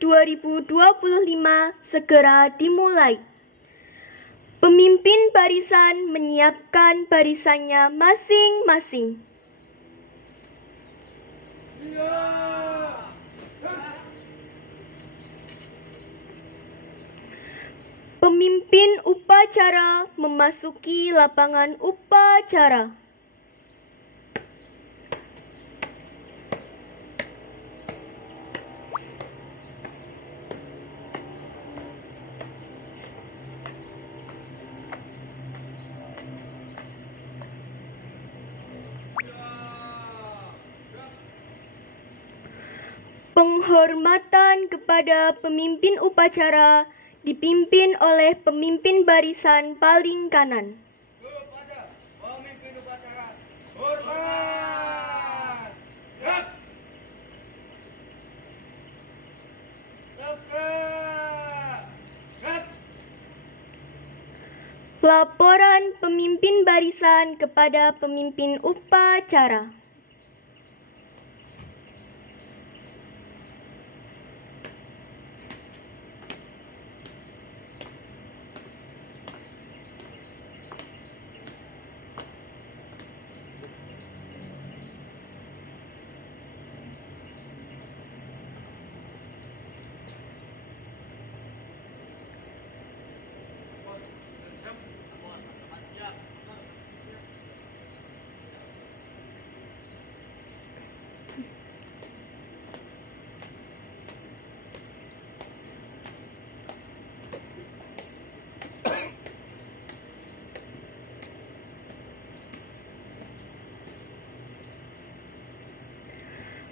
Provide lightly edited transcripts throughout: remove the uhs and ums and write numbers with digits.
2025 segera dimulai. Pemimpin barisan menyiapkan barisannya masing-masing. Pemimpin upacara memasuki lapangan upacara. Penghormatan kepada pemimpin upacara dipimpin oleh pemimpin barisan paling kanan. Kepada pemimpin upacara, hormat! Gerak! Tegak! Gerak! Laporan pemimpin barisan kepada pemimpin upacara.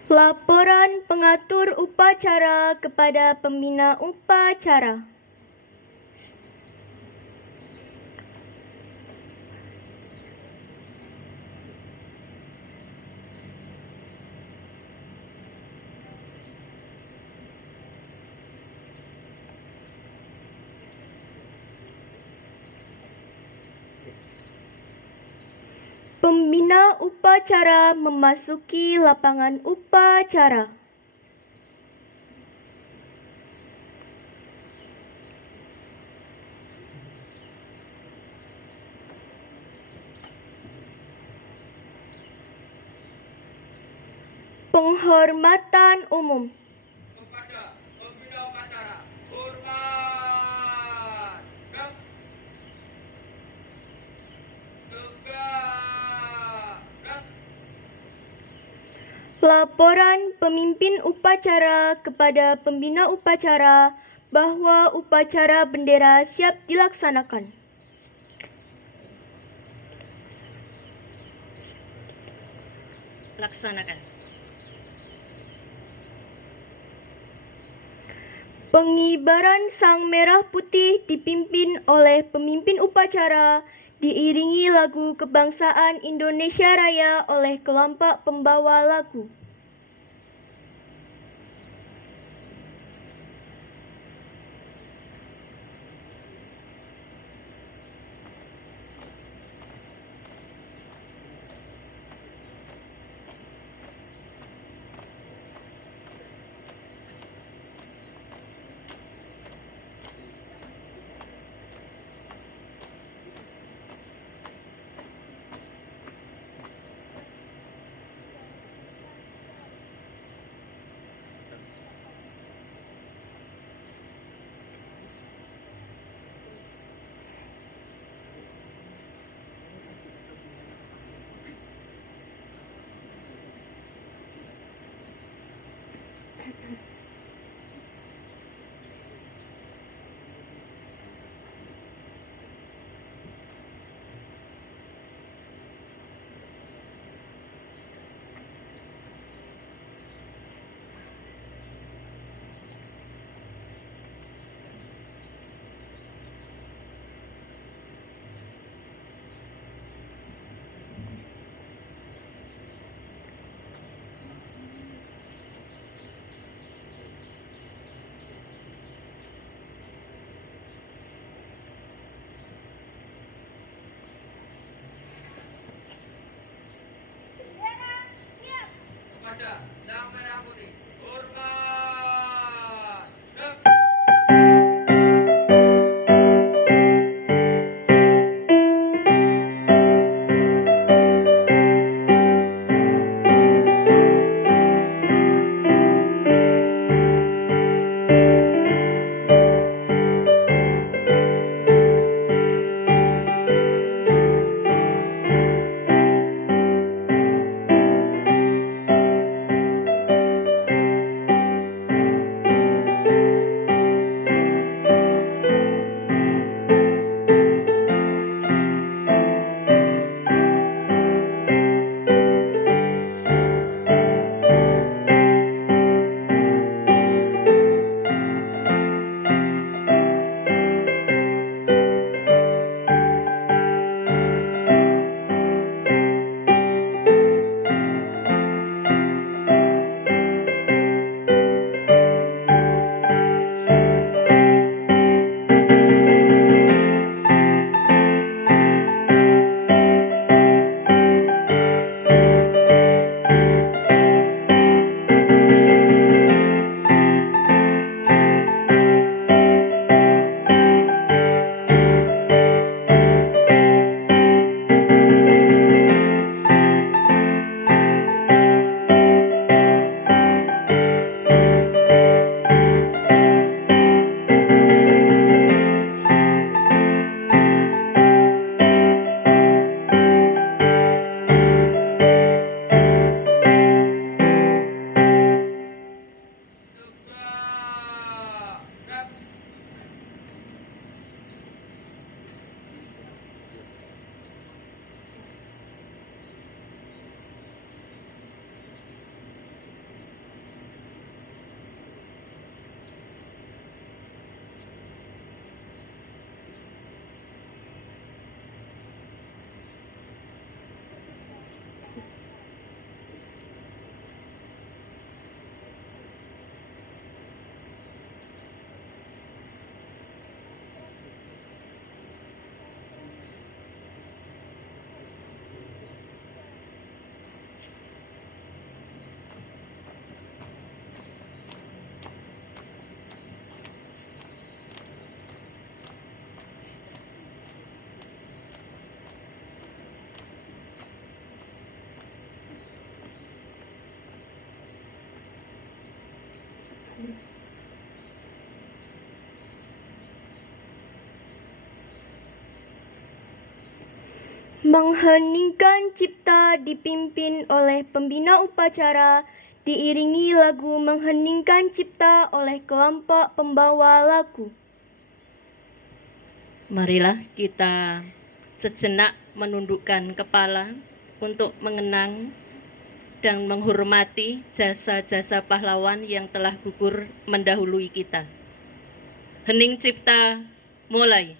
Laporan pengatur upacara kepada pembina upacara. Pembina upacara memasuki lapangan upacara. Penghormatan umum. Kepada pembina upacara, hormat! Gerak! Tegak! Gerak! Laporan pemimpin upacara kepada pembina upacara bahwa upacara bendera siap dilaksanakan. Laksanakan. Pengibaran sang merah putih dipimpin oleh pemimpin upacara, diiringi lagu kebangsaan Indonesia Raya oleh kelompok pembawa lagu. Kepada sang merah putih, hormat! Mengheningkan cipta dipimpin oleh pembina upacara, diiringi lagu mengheningkan cipta oleh kelompok pembawa lagu. Marilah kita sejenak menundukkan kepala untuk mengenang dan menghormati jasa-jasa pahlawan yang telah gugur mendahului kita. Hening cipta, mulai.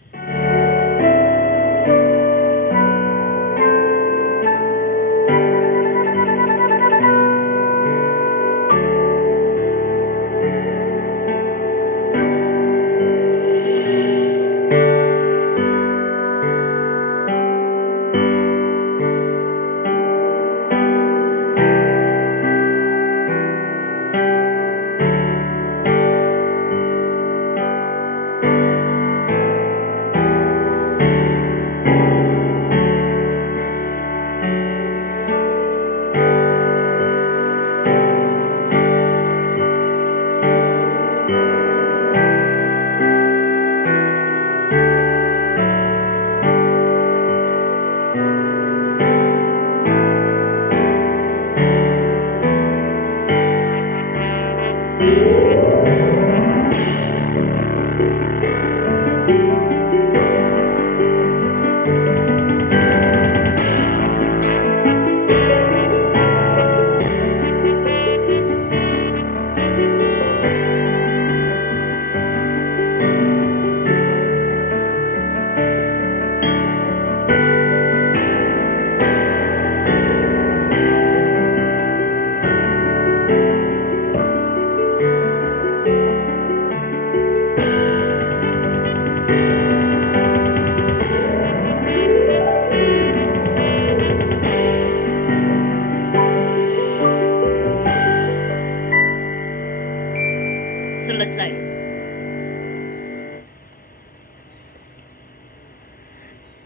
Selesai.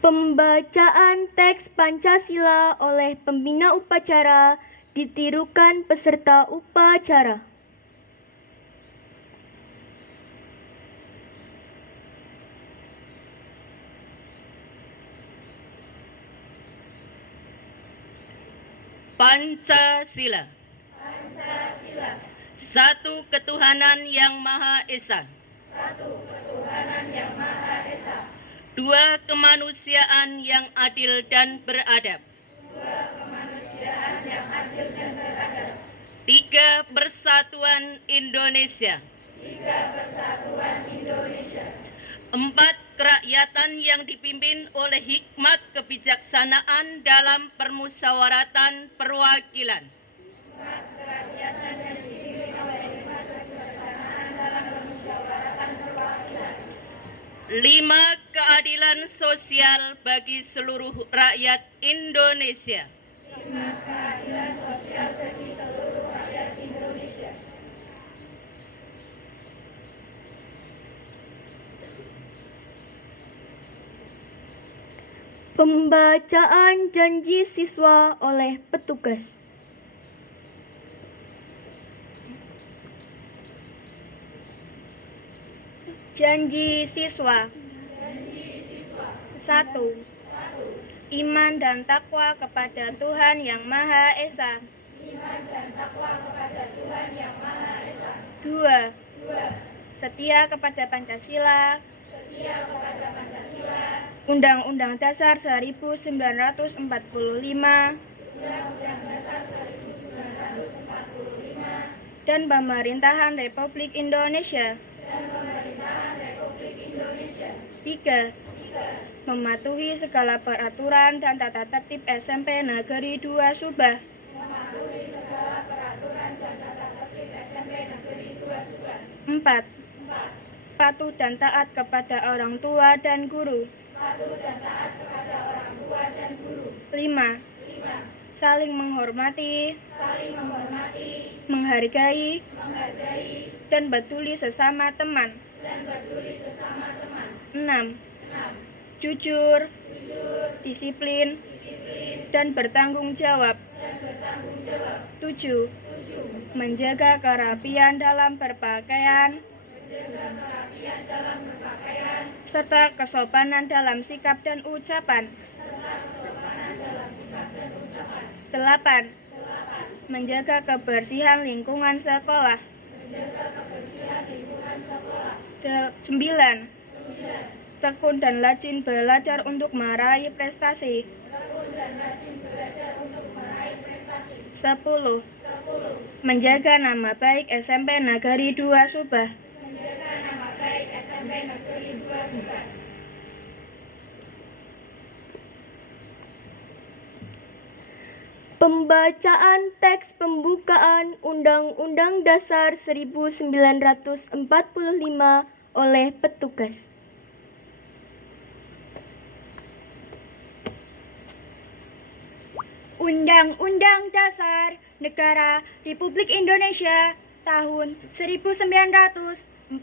Pembacaan teks Pancasila oleh pembina upacara ditirukan peserta upacara. Pancasila. Satu ketuhanan yang Maha Esa. Dua kemanusiaan yang adil dan beradab. Tiga persatuan Indonesia. Empat kerakyatan yang dipimpin oleh hikmat kebijaksanaan dalam permusyawaratan perwakilan. Lima, keadilan sosial bagi seluruh rakyat Indonesia. Pembacaan janji siswa oleh petugas. Janji siswa. 1. Iman dan takwa kepada Tuhan Yang Maha Esa. 2. Setia kepada Pancasila. Undang-Undang Dasar 1945. Dan pemerintahan Republik Indonesia. 3. Mematuhi segala peraturan dan tata tertib SMP Negeri 2 Subah. 4. Patuh dan taat kepada orang tua dan guru. 5. Saling menghormati, menghargai, dan peduli sesama teman. 6. Jujur, disiplin, dan bertanggung jawab. 7. Menjaga kerapian dalam berpakaian, serta kesopanan dalam sikap dan ucapan. 8. Menjaga kebersihan lingkungan sekolah. 9. Tekun dan rajin belajar untuk meraih prestasi. 10. Menjaga nama baik SMP Negeri 2 Subah. Pembacaan teks pembukaan Undang-Undang Dasar 1945 oleh petugas. Undang-Undang Dasar Negara Republik Indonesia tahun 1945.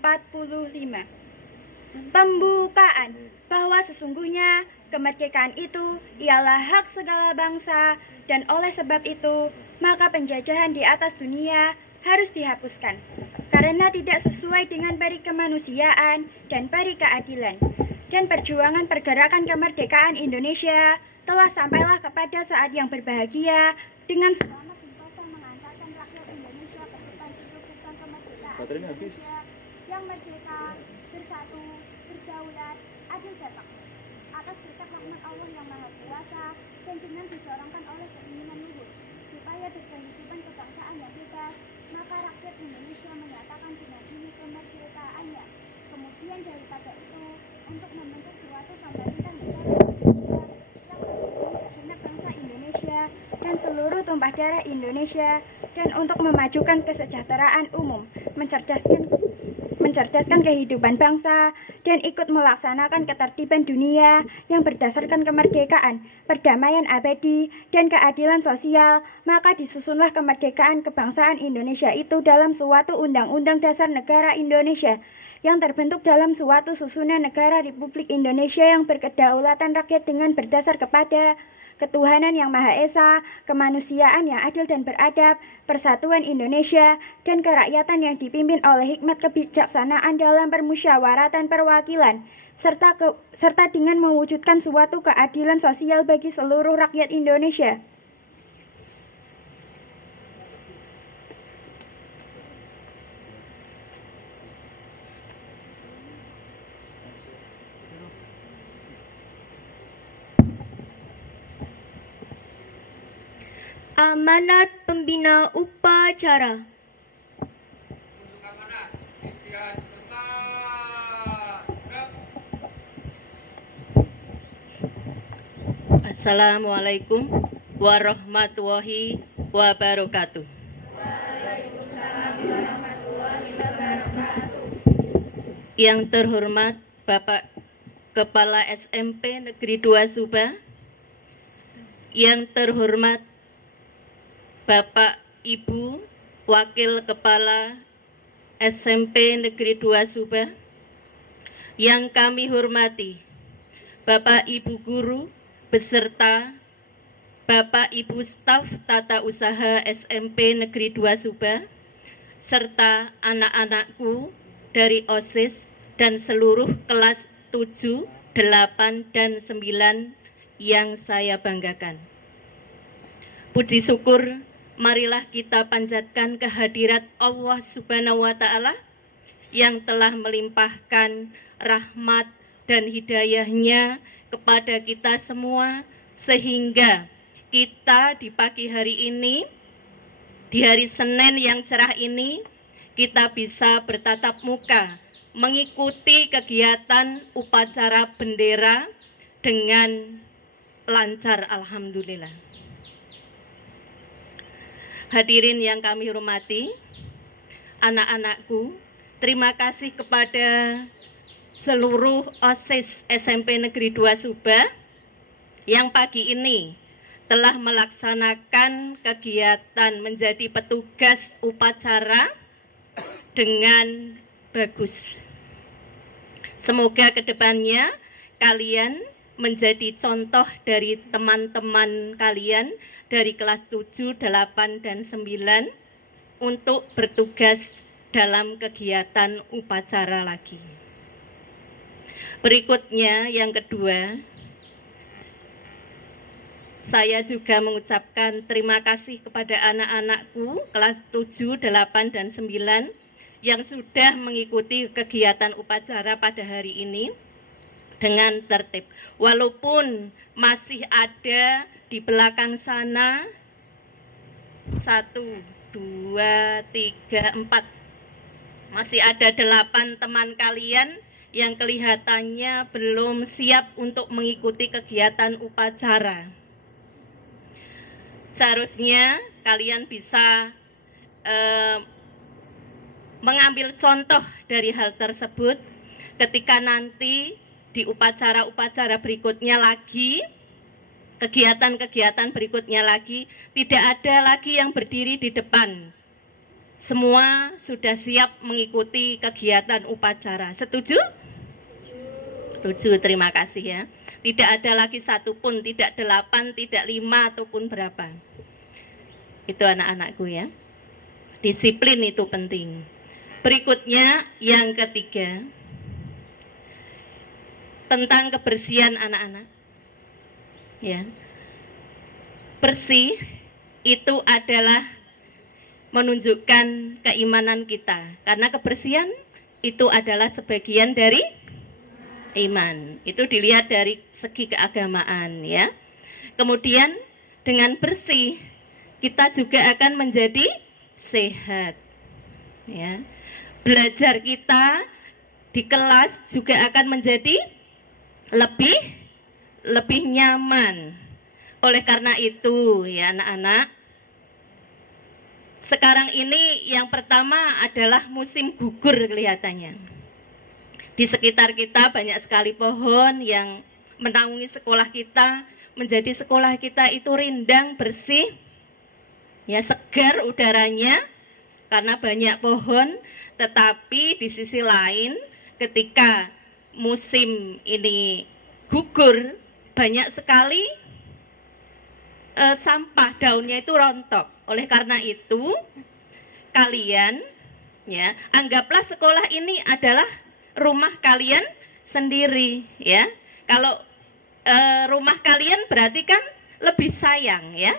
Pembukaan bahwa sesungguhnya kemerdekaan itu ialah hak segala bangsa dan oleh sebab itu maka penjajahan di atas dunia harus dihapuskan karena tidak sesuai dengan peri kemanusiaan dan peri keadilan, dan perjuangan pergerakan kemerdekaan Indonesia telah sampailah kepada saat yang berbahagia dengan selamat sentosa mengantarkan rakyat Indonesia ke depan terwujudkan kemerdekaan Indonesia yang merdeka, bersatu, berdaulat, adil dan makmur atas berkat rahmat Allah yang Maha Kuasa dan dengan disorongkan oleh keinginan luhur supaya berkehidupan kebangsaan yang bebas, maka rakyat Indonesia menyatakan dengan ini kemerdekaannya. Kemudian daripada itu, untuk membentuk suatu pemerintah negara Indonesia yang melindungi segenap bangsa Indonesia dan seluruh tumpah darah Indonesia, dan untuk memajukan kesejahteraan umum, mencerdaskan kehidupan bangsa, dan ikut melaksanakan ketertiban dunia yang berdasarkan kemerdekaan, perdamaian abadi, dan keadilan sosial, maka disusunlah kemerdekaan kebangsaan Indonesia itu dalam suatu Undang-Undang Dasar Negara Indonesia yang terbentuk dalam suatu susunan negara Republik Indonesia yang berkedaulatan rakyat dengan berdasar kepada ketuhanan yang Maha Esa, kemanusiaan yang adil dan beradab, persatuan Indonesia, dan kerakyatan yang dipimpin oleh hikmat kebijaksanaan dalam permusyawaratan perwakilan, serta dengan mewujudkan suatu keadilan sosial bagi seluruh rakyat Indonesia. Amanat Pembina Upacara. Untuk amanat, istirahat sebentar. Assalamualaikum warahmatullahi wabarakatuh. Yang terhormat Bapak Kepala SMP Negeri 2 Subah, yang terhormat Bapak Ibu Wakil Kepala SMP Negeri 2 Subah, yang kami hormati Bapak Ibu Guru beserta Bapak Ibu Staf Tata Usaha SMP Negeri 2 Subah, serta anak-anakku dari OSIS dan seluruh kelas 7, 8, dan 9 yang saya banggakan. Puji syukur marilah kita panjatkan kehadirat Allah Subhanahu wa Ta'ala yang telah melimpahkan rahmat dan hidayahnya kepada kita semua, sehingga kita di pagi hari ini, di hari Senin yang cerah ini, kita bisa bertatap muka mengikuti kegiatan upacara bendera dengan lancar, alhamdulillah. Hadirin yang kami hormati, anak-anakku, terima kasih kepada seluruh OSIS SMP Negeri 2 Subah yang pagi ini telah melaksanakan kegiatan menjadi petugas upacara dengan bagus. Semoga kedepannya kalian menjadi contoh dari teman-teman kalian dari kelas 7, 8, dan 9 untuk bertugas dalam kegiatan upacara lagi. Berikutnya yang kedua, Saya juga mengucapkan terima kasih kepada anak-anakku kelas 7, 8, dan 9 yang sudah mengikuti kegiatan upacara pada hari ini dengan tertib. Walaupun masih ada di belakang sana 1, 2, 3, 4, masih ada 8 teman kalian yang kelihatannya belum siap untuk mengikuti kegiatan upacara. Seharusnya kalian bisa mengambil contoh dari hal tersebut ketika nanti di upacara-upacara berikutnya lagi, kegiatan-kegiatan berikutnya lagi, tidak ada lagi yang berdiri di depan. Semua sudah siap mengikuti kegiatan upacara. Setuju? Setuju, terima kasih ya. Tidak ada lagi satu pun, tidak 8, tidak 5 ataupun berapa. Itu anak-anakku ya. Disiplin itu penting. Berikutnya yang ketiga, tentang kebersihan anak-anak. Ya. Bersih itu adalah menunjukkan keimanan kita, karena kebersihan itu adalah sebagian dari iman. Itu dilihat dari segi keagamaan ya. Kemudian dengan bersih kita juga akan menjadi sehat. Ya. Belajar kita di kelas juga akan menjadi lebih nyaman. Oleh karena itu ya anak-anak, sekarang ini yang pertama adalah musim gugur kelihatannya. Di sekitar kita banyak sekali pohon yang menaungi sekolah kita, menjadi sekolah kita itu rindang, bersih, ya segar udaranya karena banyak pohon. Tetapi di sisi lain ketika musim ini gugur, banyak sekali sampah, daunnya itu rontok. Oleh karena itu kalian ya anggaplah sekolah ini adalah rumah kalian sendiri ya. Kalau rumah kalian berarti kan lebih sayang ya.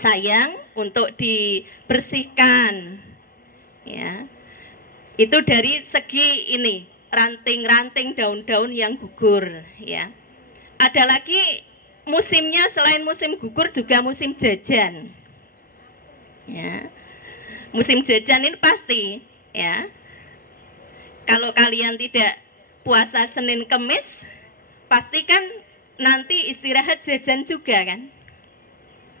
Sayang untuk dibersihkan ya. Itu dari segi ini, ranting-ranting daun-daun yang gugur ya. Ada lagi musimnya, selain musim gugur juga musim jajan. Ya. Musim jajan ini pasti ya. Kalau kalian tidak puasa Senin Kemis, pasti kan nanti istirahat jajan juga kan.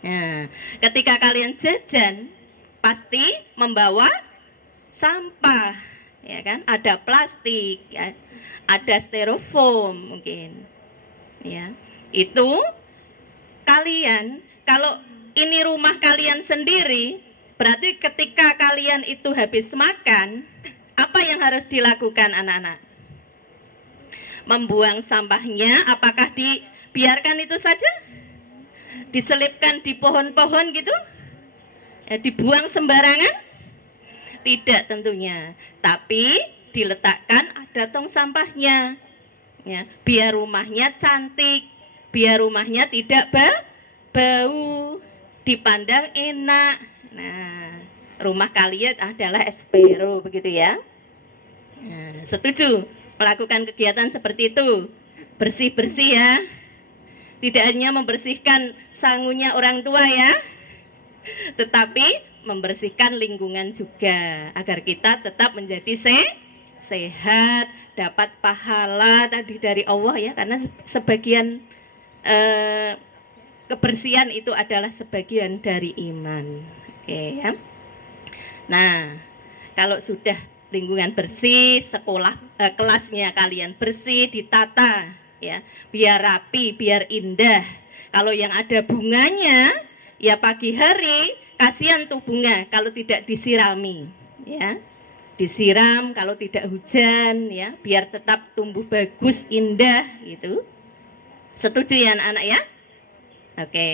Nah, ketika kalian jajan pasti membawa sampah, ya kan? Ada plastik, ya. Ada styrofoam mungkin, ya. Itu kalian, kalau ini rumah kalian sendiri, berarti ketika kalian itu habis makan, apa yang harus dilakukan anak-anak? Membuang sampahnya, apakah dibiarkan itu saja? Diselipkan di pohon-pohon gitu? Ya, dibuang sembarangan? Tidak tentunya, tapi diletakkan ada tong sampahnya, ya, biar rumahnya cantik, biar rumahnya tidak bau, dipandang enak. Nah, rumah kalian adalah espero begitu ya. Nah, setuju melakukan kegiatan seperti itu, bersih-bersih ya. Tidak hanya membersihkan sangunya orang tua ya, tetapi membersihkan lingkungan juga agar kita tetap menjadi sehat, dapat pahala tadi dari Allah ya, karena sebagian kebersihan itu adalah sebagian dari iman. Oke ya. Nah, kalau sudah lingkungan bersih, sekolah kelasnya kalian bersih, ditata ya, biar rapi, biar indah. Kalau yang ada bunganya ya pagi hari kasihan tuh bunga kalau tidak disirami ya. Disiram kalau tidak hujan ya, biar tetap tumbuh bagus, indah gitu. Setuju ya anak-anak ya? Oke.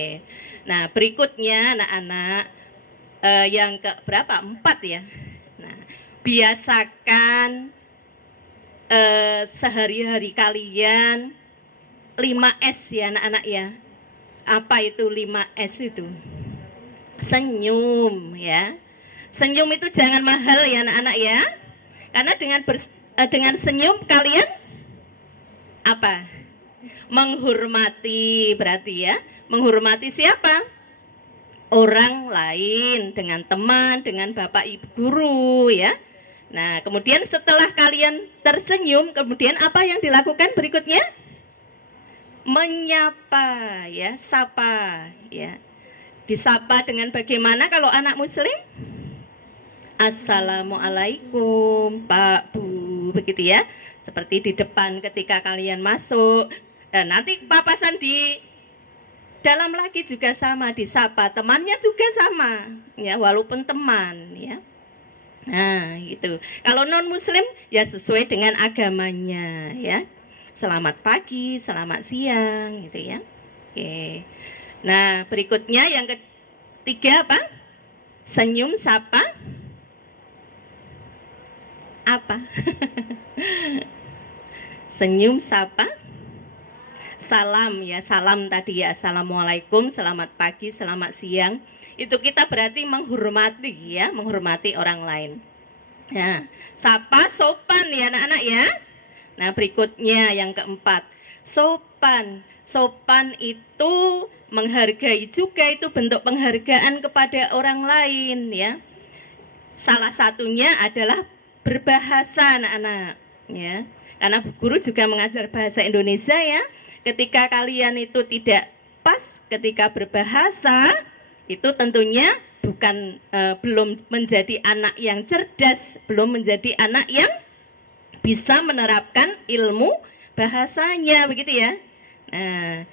Nah, berikutnya anak-anak yang ke berapa? 4 ya. Nah, biasakan sehari-hari kalian 5S ya anak-anak ya. Apa itu 5S itu? Senyum ya. Senyum itu jangan mahal ya anak-anak ya. Karena dengan senyum kalian apa? Menghormati berarti ya. Menghormati siapa? Orang lain, dengan teman, dengan bapak ibu guru ya. Nah, kemudian setelah kalian tersenyum, kemudian apa yang dilakukan berikutnya? Menyapa ya, sapa ya. Disapa dengan bagaimana kalau anak muslim? Assalamualaikum Pak Bu, begitu ya. Seperti di depan ketika kalian masuk. Dan nanti papasan di dalam lagi juga sama, disapa, temannya juga sama ya, walaupun teman ya. Nah, gitu. Kalau non muslim ya sesuai dengan agamanya ya. Selamat pagi, selamat siang gitu ya. Oke. Nah, berikutnya yang ketiga apa? Senyum, sapa. Apa? Senyum, sapa. Salam ya, salam tadi ya. Assalamualaikum, selamat pagi, selamat siang. Itu kita berarti menghormati ya, menghormati orang lain. Nah, sapa, sopan ya anak-anak ya. Nah, berikutnya yang keempat, sopan. Sopan itu menghargai juga, itu bentuk penghargaan kepada orang lain ya. Salah satunya adalah berbahasa anak-anak ya. Karena guru juga mengajar bahasa Indonesia ya. Ketika kalian itu tidak pas ketika berbahasa, itu tentunya belum menjadi anak yang cerdas, belum menjadi anak yang bisa menerapkan ilmu bahasanya, begitu ya. Nah,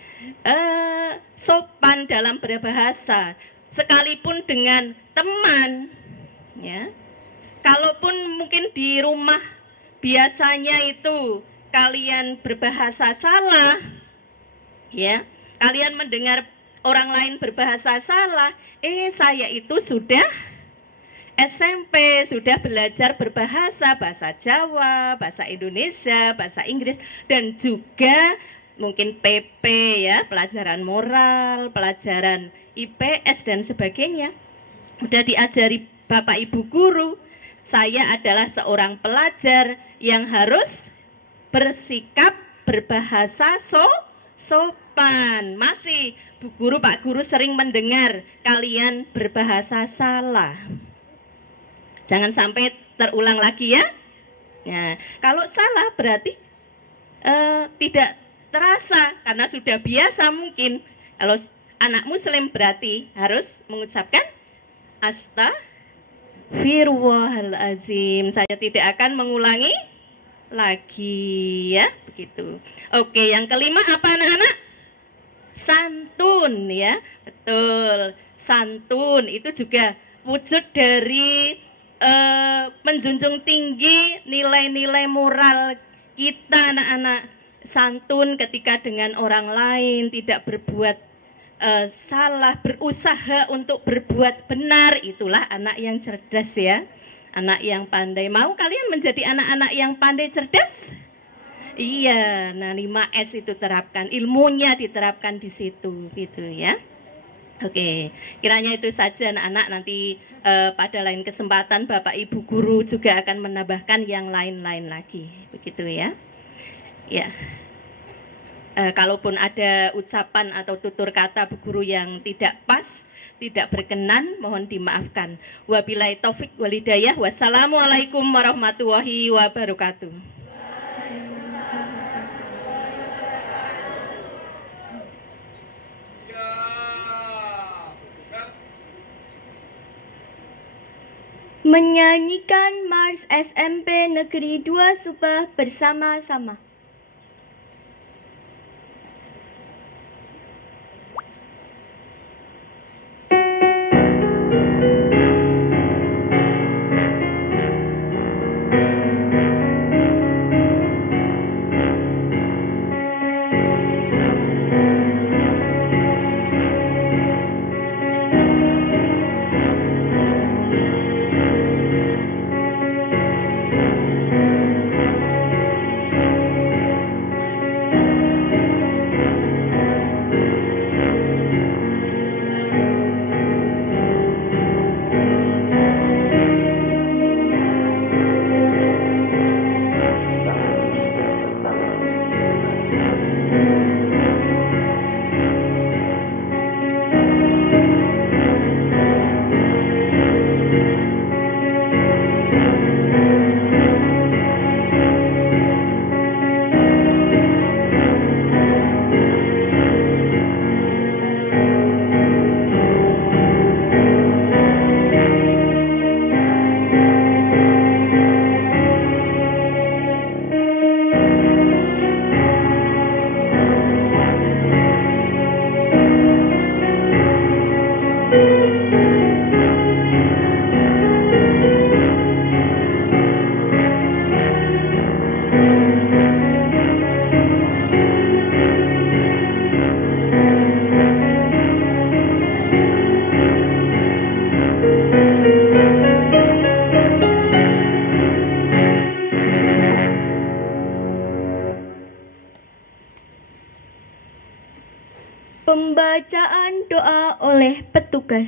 sopan dalam berbahasa, sekalipun dengan teman, ya. Kalaupun mungkin di rumah biasanya itu kalian berbahasa salah, ya, kalian mendengar orang lain berbahasa salah, saya itu sudah SMP, sudah belajar berbahasa, bahasa Jawa, bahasa Indonesia, bahasa Inggris, dan juga mungkin PP ya, pelajaran moral, pelajaran IPS dan sebagainya. Sudah diajari Bapak Ibu guru, saya adalah seorang pelajar yang harus bersikap berbahasa sopan. Masih Bu Guru, Pak Guru sering mendengar kalian berbahasa salah. Jangan sampai terulang lagi ya. Nah, kalau salah berarti tidak terasa karena sudah biasa mungkin. Kalau anak muslim berarti harus mengucapkan Astaghfirullahaladzim. Saya tidak akan mengulangi lagi ya, begitu. Oke, yang kelima apa anak-anak? Santun ya, betul. Santun itu juga wujud dari menjunjung tinggi nilai-nilai moral kita anak-anak. Santun ketika dengan orang lain, tidak berbuat salah, berusaha untuk berbuat benar. Itulah anak yang cerdas ya, anak yang pandai. Mau kalian menjadi anak-anak yang pandai cerdas? Iya, nah 5S itu terapkan, ilmunya diterapkan di situ, gitu ya. Oke, kiranya itu saja anak-anak. Nanti pada lain kesempatan Bapak Ibu Guru juga akan menambahkan yang lain-lain lagi, begitu ya. Ya, kalaupun ada ucapan atau tutur kata Bu Guru yang tidak pas, tidak berkenan, mohon dimaafkan. Wabillahi taufik walhidayah. Wassalamualaikum warahmatullahi wabarakatuh. Menyanyikan Mars SMP Negeri 2 Subah bersama-sama. Pembacaan doa oleh petugas.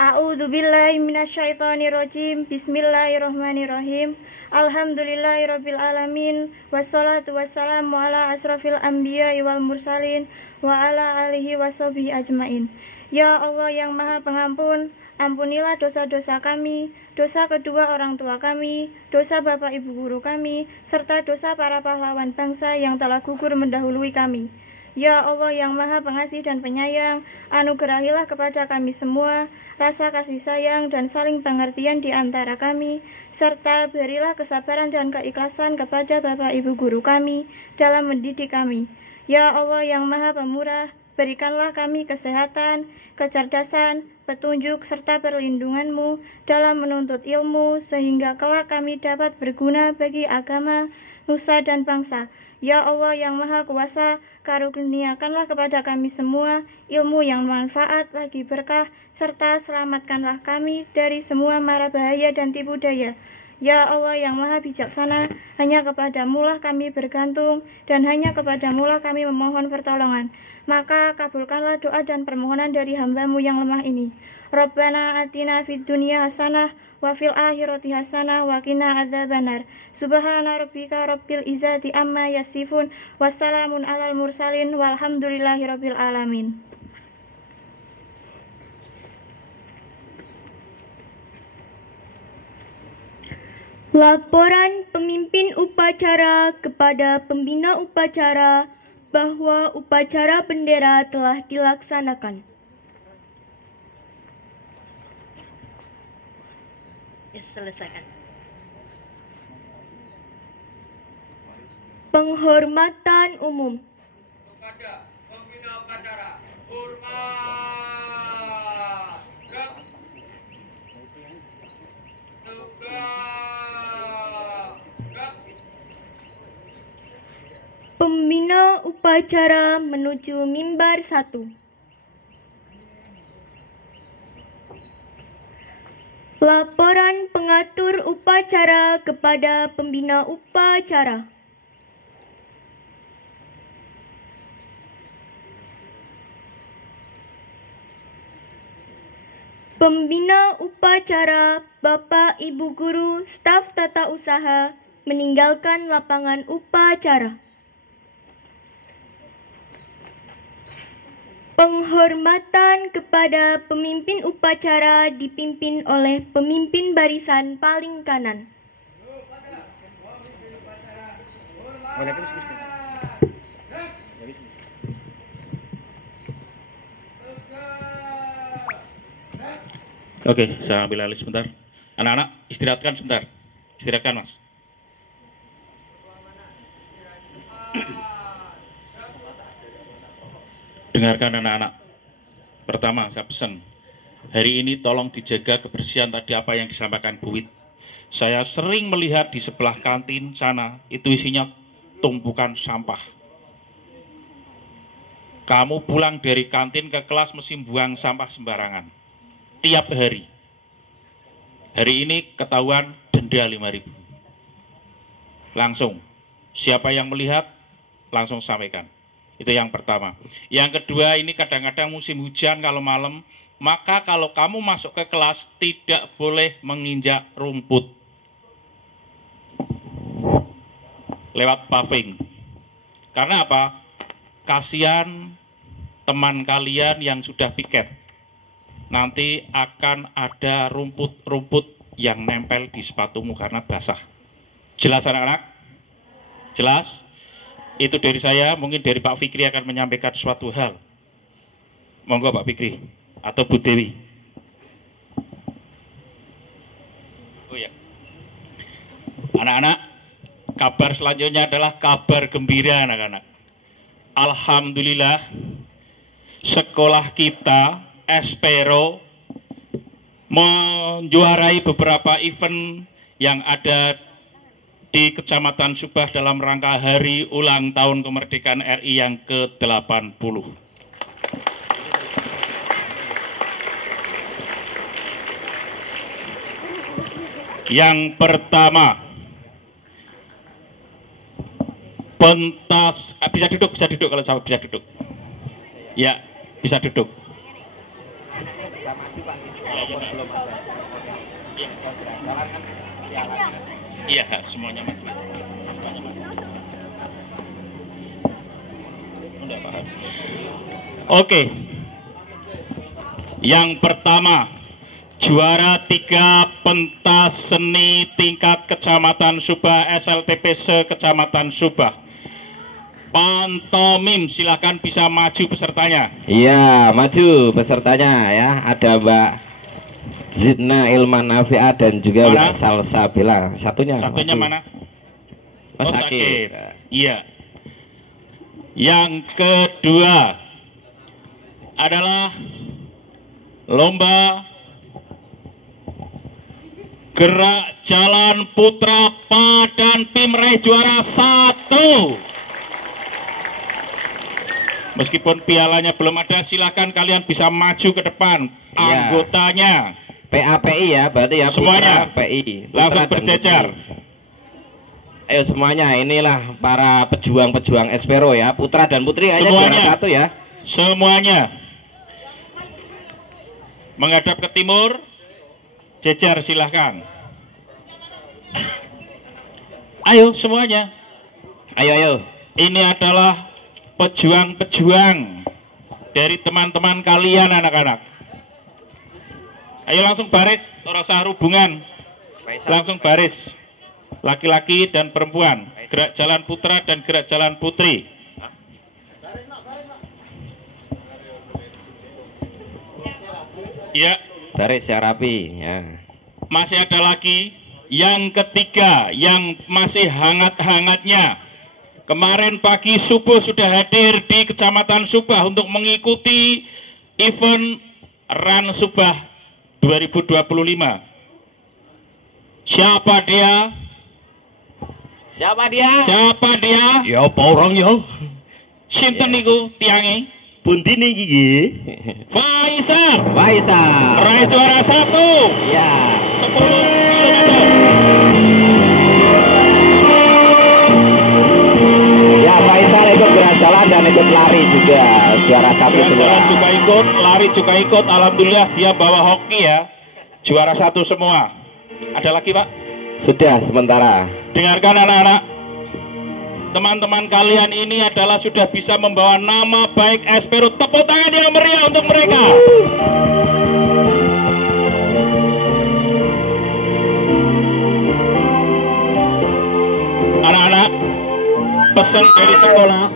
A'udzubillahi minasyaitonirrajim. Bismillahirrahmanirrahim. Alhamdulillahirabbil alamin. Wassalatu wassalamu ala asrofil anbiya'i wal mursalin wa ala alihi washabihi ajmain. Ya Allah yang Maha Pengampun, ampunilah dosa-dosa kami, dosa kedua orang tua kami, dosa bapak ibu guru kami, serta dosa para pahlawan bangsa yang telah gugur mendahului kami. Ya Allah yang Maha Pengasih dan Penyayang, anugerahilah kepada kami semua rasa kasih sayang dan saling pengertian di antara kami, serta berilah kesabaran dan keikhlasan kepada bapak ibu guru kami dalam mendidik kami. Ya Allah yang Maha Pemurah, berikanlah kami kesehatan, kecerdasan, petunjuk, serta perlindungan-Mu dalam menuntut ilmu, sehingga kelak kami dapat berguna bagi agama, nusa, dan bangsa. Ya Allah yang Maha Kuasa, karuniakanlah kepada kami semua ilmu yang manfaat lagi berkah, serta selamatkanlah kami dari semua mara bahaya dan tipu daya. Ya Allah yang Maha Bijaksana, hanya kepadamu-lah kami bergantung, dan hanya kepadamu-lah kami memohon pertolongan. Maka kabulkanlah doa dan permohonan dari hamba-Mu yang lemah ini. Rabbana atina fid dunya hasanah wa fil akhirati hasanah wa qina adzabannar. Subhana rabbika rabbil izzati amma yasifun, wassalamun alal mursalin, walhamdulillahirabbil alamin. Laporan pemimpin upacara kepada pembina upacara bahwa upacara bendera telah dilaksanakan. Ya, selesaikan. Penghormatan umum. Kepada pembina upacara, hormat. Gerak. Tegak. Gerak. Pembina upacara menuju mimbar 1. Laporan pengatur upacara kepada pembina upacara. Pembina upacara, Bapak Ibu Guru, staf tata usaha, meninggalkan lapangan upacara. Penghormatan kepada pemimpin upacara dipimpin oleh pemimpin barisan paling kanan. Oke, saya ambil alih sebentar. Anak-anak, istirahatkan sebentar. Istirahatkan, Mas. Dengarkan anak-anak. Pertama, saya pesan. Hari ini tolong dijaga kebersihan tadi apa yang disampaikan Bu Wit. Saya sering melihat di sebelah kantin sana, itu isinya tumpukan sampah. Kamu pulang dari kantin ke kelas mesti buang sampah sembarangan. Tiap hari. Hari ini ketahuan denda 5.000. Langsung. Siapa yang melihat, langsung sampaikan. Itu yang pertama. Yang kedua, ini kadang-kadang musim hujan kalau malam, maka kalau kamu masuk ke kelas tidak boleh menginjak rumput lewat paving. Karena apa? Kasihan teman kalian yang sudah piket. Nanti akan ada rumput-rumput yang nempel di sepatumu karena basah. Jelas anak-anak? Jelas? Itu dari saya, mungkin dari Pak Fikri akan menyampaikan suatu hal. Monggo Pak Fikri atau Bu Dewi. Oh ya. Anak-anak, kabar selanjutnya adalah kabar gembira anak-anak. Alhamdulillah, sekolah kita, Espero, menjuarai beberapa event yang ada di Kecamatan Subah dalam rangka hari ulang tahun kemerdekaan RI yang ke-80. Yang pertama, pentas bisa duduk kalau sama bisa duduk. Ya, bisa duduk. Iya, semuanya. Oke. Yang pertama, juara 3 pentas seni tingkat Kecamatan Subah SLTP se-Kecamatan Subah. Pantomim, silahkan bisa maju pesertanya. Iya, maju pesertanya ya. Ada Mbak Zidna Ilman Nafia dan juga Mana? Mbak Salsabila. Satunya maju. Mana? Mas Oh, Akid. sakit. Iya. Yang kedua adalah lomba gerak jalan putra Padan Pim meraih juara 1. Meskipun pialanya belum ada, silakan kalian bisa maju ke depan. Iya. Anggotanya PAPI ya, berarti ya. Semuanya. Putra, PI. Putra langsung dan berjejer. putri. Ayo semuanya, inilah para pejuang-pejuang Espero ya. Putra dan putri aja Semuanya. juara 1 ya. Semuanya menghadap ke timur, jejer silahkan. Ayo semuanya. Ayo. Ini adalah pejuang-pejuang dari teman-teman kalian anak-anak. Ayo langsung baris, ora usah hubungan. Langsung baris. Laki-laki dan perempuan. Gerak jalan putra dan gerak jalan putri. Ya, Baris ya rapi ya. masih ada lagi yang ketiga yang masih hangat-hangatnya. Kemarin pagi subuh sudah hadir di Kecamatan Subah untuk mengikuti event Run Subah 2025. Siapa dia? Siapa dia? Siapa dia? Ya apa orang ya? Sinten niku tiange? Pundi niki nggih? Faisal. Faisal. Raih juara 1. Ya. 10 kilometer. Ya Faisal ikut gerak jalan dan ikut lari juga. Juara 1 Gerak semua. jalan juga ikut, lari juga ikut. Alhamdulillah dia bawa hoki ya. Juara 1 semua. Ada lagi Pak? Sudah sementara. Dengarkan anak-anak. Teman-teman kalian ini adalah sudah bisa membawa nama baik Espero. Tepuk tangan yang meriah untuk mereka. Anak-anak, pesan dari sekolah.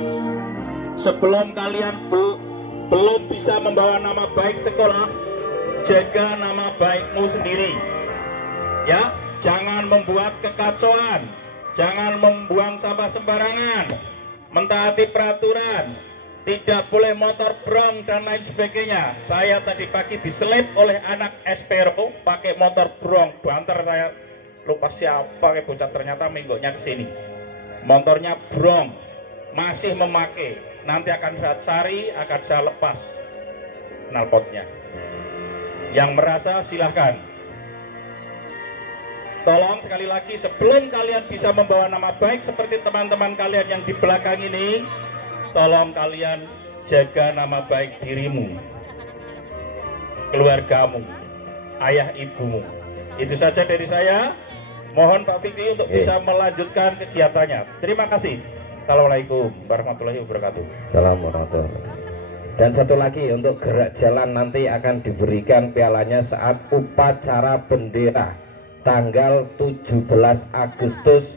Sebelum kalian belum bisa membawa nama baik sekolah, jaga nama baikmu sendiri. Ya, jangan membuat kekacauan, jangan membuang sampah sembarangan, mentaati peraturan, tidak boleh motor brong dan lain sebagainya. Saya tadi pagi diselip oleh anak Espero pakai motor brong, banter saya, lupa siapa kayak bocah, ternyata menggoknya ke sini. Motornya brong, masih memakai. Nanti akan saya cari, akan saya lepas knalpotnya. Yang merasa silahkan. Tolong sekali lagi, sebelum kalian bisa membawa nama baik seperti teman-teman kalian yang di belakang ini, tolong kalian jaga nama baik dirimu, keluargamu, ayah ibumu. Itu saja dari saya. Mohon Pak Fikri untuk bisa melanjutkan kegiatannya. Terima kasih. Assalamualaikum warahmatullahi wabarakatuh. Assalamualaikum warahmatullahi wabarakatuh. Dan satu lagi, untuk gerak jalan nanti akan diberikan pialanya saat upacara bendera tanggal 17 Agustus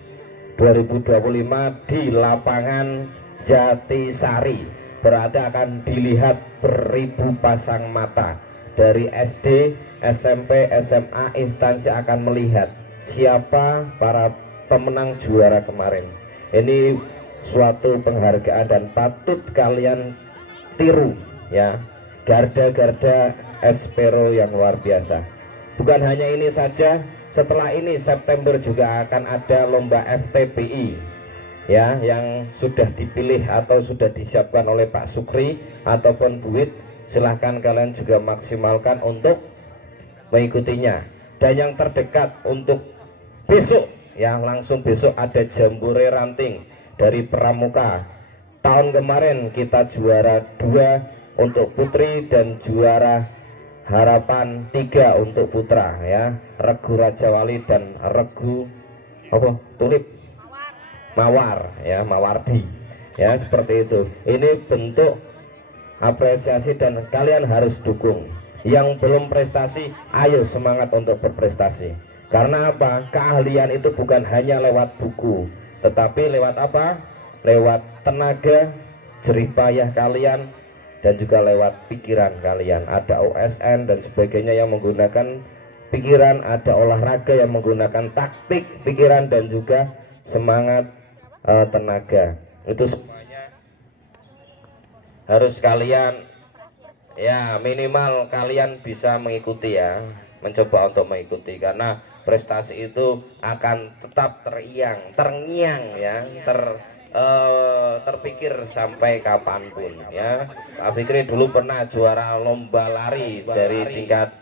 2025 di lapangan Jatisari. Berarti akan dilihat beribu pasang mata dari SD, SMP, SMA, instansi akan melihat siapa para pemenang juara kemarin. Ini suatu penghargaan dan patut kalian tiru ya, garda-garda Espero yang luar biasa. Bukan hanya ini saja, setelah ini September juga akan ada lomba FTPI ya, yang sudah dipilih atau sudah disiapkan oleh Pak Sukri ataupun Buit. Silahkan kalian juga maksimalkan untuk mengikutinya. Dan yang terdekat untuk besok ya, langsung besok ada jambore ranting dari Pramuka. Tahun kemarin kita juara 2 untuk putri dan juara harapan 3 untuk putra ya. Regu Raja Wali dan Regu Tulip Mawar ya, Mawardi ya, seperti itu. Ini bentuk apresiasi dan kalian harus dukung. Yang belum prestasi, ayo semangat untuk berprestasi. Karena apa? Keahlian itu bukan hanya lewat buku, tetapi lewat apa? Lewat tenaga, jerih payah kalian, dan juga lewat pikiran kalian. Ada OSN dan sebagainya yang menggunakan pikiran, ada olahraga yang menggunakan taktik, pikiran, dan juga semangat tenaga. Itu semuanya harus kalian ya, minimal kalian bisa mengikuti ya, mencoba untuk mengikuti, karena prestasi itu akan tetap terngiang ya, terpikir sampai kapanpun ya. Pak Fikri dulu pernah juara lomba lari dari tingkat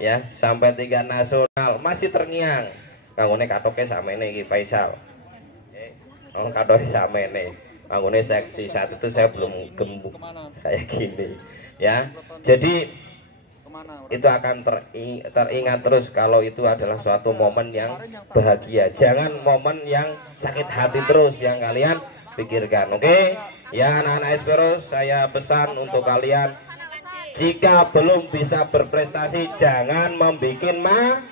ya sampai tingkat nasional, masih terngiang. Kangune katoke samene iki Faisal. Katoke samene. Kangune seksi saat itu saya belum gemuk kayak gini ya. Jadi itu akan teringat terus kalau itu adalah suatu momen yang bahagia. Jangan momen yang sakit hati terus yang kalian pikirkan. Oke? Ya anak-anak Esperos, saya pesan untuk kalian, jika belum bisa berprestasi jangan membuat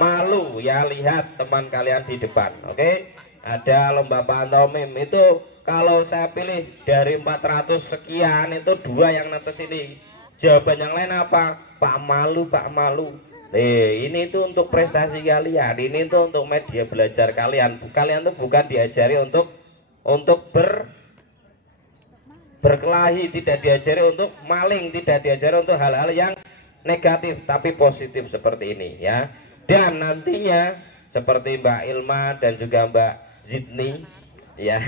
malu ya. Lihat teman kalian di depan. Oke? Ada lomba pantomim itu, kalau saya pilih dari 400 sekian itu 2 yang netes ini. Jawaban yang lain apa? Pak malu. Ini itu untuk prestasi kalian, ini itu untuk media belajar kalian. Kalian tuh bukan diajari untuk berkelahi, tidak diajari untuk maling, tidak diajari untuk hal-hal yang negatif, tapi positif seperti ini ya. Dan nantinya seperti Mbak Ilma dan juga Mbak Zidni ya,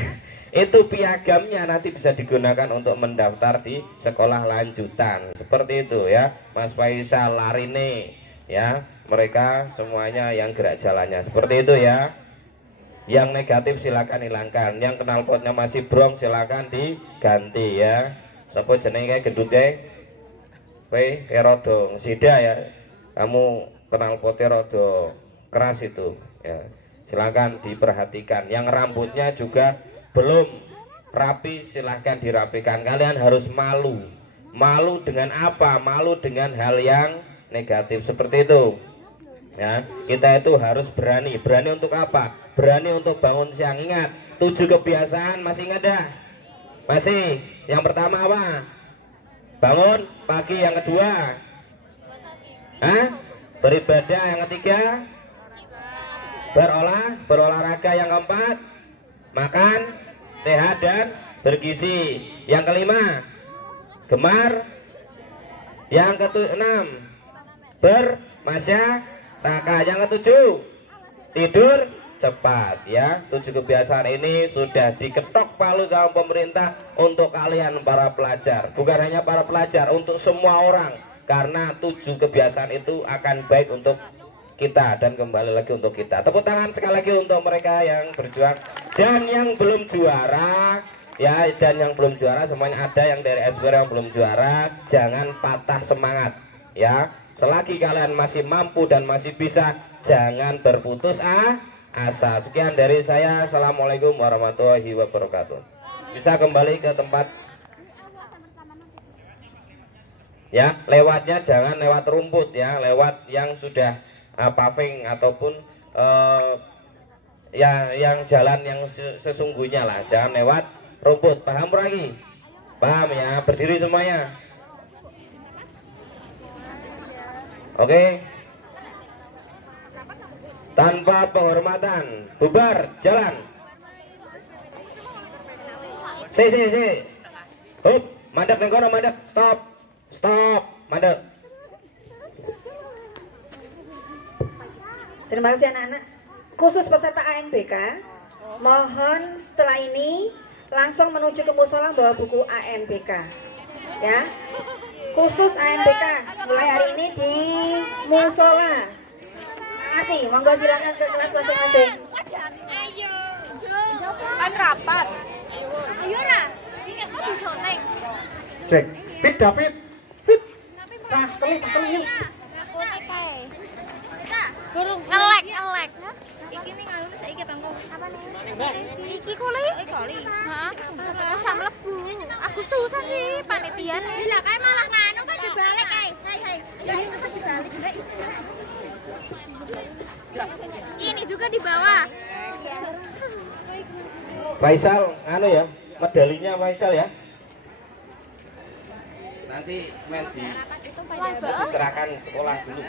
itu piagamnya nanti bisa digunakan untuk mendaftar di sekolah lanjutan seperti itu ya. Mas Faisal Larine ya, mereka semuanya yang gerak jalannya seperti itu ya. Yang negatif silakan hilangkan, yang knalpotnya masih brong silakan diganti ya. Sapa jenenge gendute Rodo sida ya, kamu knalpotnya rodo keras itu ya, silakan diperhatikan. Yang rambutnya juga belum rapi silahkan dirapikan. Kalian harus malu dengan apa? Malu dengan hal yang negatif seperti itu ya. Kita itu harus berani untuk apa? Berani untuk bangun siang. Ingat 7 kebiasaan, masih ingat dah? Masih. Yang pertama apa? Bangun pagi. Yang kedua beribadah. Yang ketiga berolahraga. Yang keempat makan sehat dan bergizi. Yang kelima gemar. Yang keenam bermasyarakat. Yang ketujuh tidur cepat ya. 7 kebiasaan ini sudah diketok palu sama pemerintah untuk kalian para pelajar. Bukan hanya para pelajar, untuk semua orang. Karena 7 kebiasaan itu akan baik untuk kita dan kembali lagi untuk kita. Tepuk tangan sekali lagi untuk mereka yang berjuang dan yang belum juara ya. Dan yang belum juara semuanya, ada yang dari SBR yang belum juara, jangan patah semangat ya. Selagi kalian masih mampu dan masih bisa, jangan berputus asa. Sekian dari saya. Assalamualaikum warahmatullahi wabarakatuh. Bisa kembali ke tempat ya. Lewatnya jangan lewat rumput ya, lewat yang sudah paving ataupun yang jalan yang sesungguhnya lah, jangan lewat rumput. Paham lagi? Paham ya? Berdiri semuanya. Oke. Tanpa penghormatan, bubar, jalan. Si. Hup, mandek nengkono, mandek. Stop, mandek. Terima kasih anak-anak. Khusus peserta ANBK, mohon setelah ini langsung menuju ke musola bawa buku ANBK ya. Khusus ANBK mulai hari ini di musola. Terima kasih. Monggo silakan ke kelas masing-masing. Kan rapat. Ayo ra. Ingat mau disoneng. Cek. Fit David. Fit. Cah, keli. Ngelek. Iki ning alune saiki bangku. Apa nih? Iki koli. Heeh. Sam mlebu. Aku susah sih panitia. Lah kae malah nganu kan dibalik kae. Hai. Ya ini kan dibalik. Ini juga di bawah. Faisal, anu ya, medalinya Faisal ya. Nanti diserahkan sekolah dulu.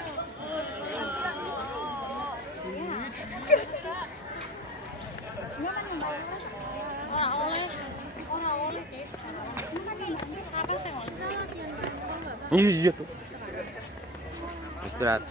Iya tuh. Istirahat.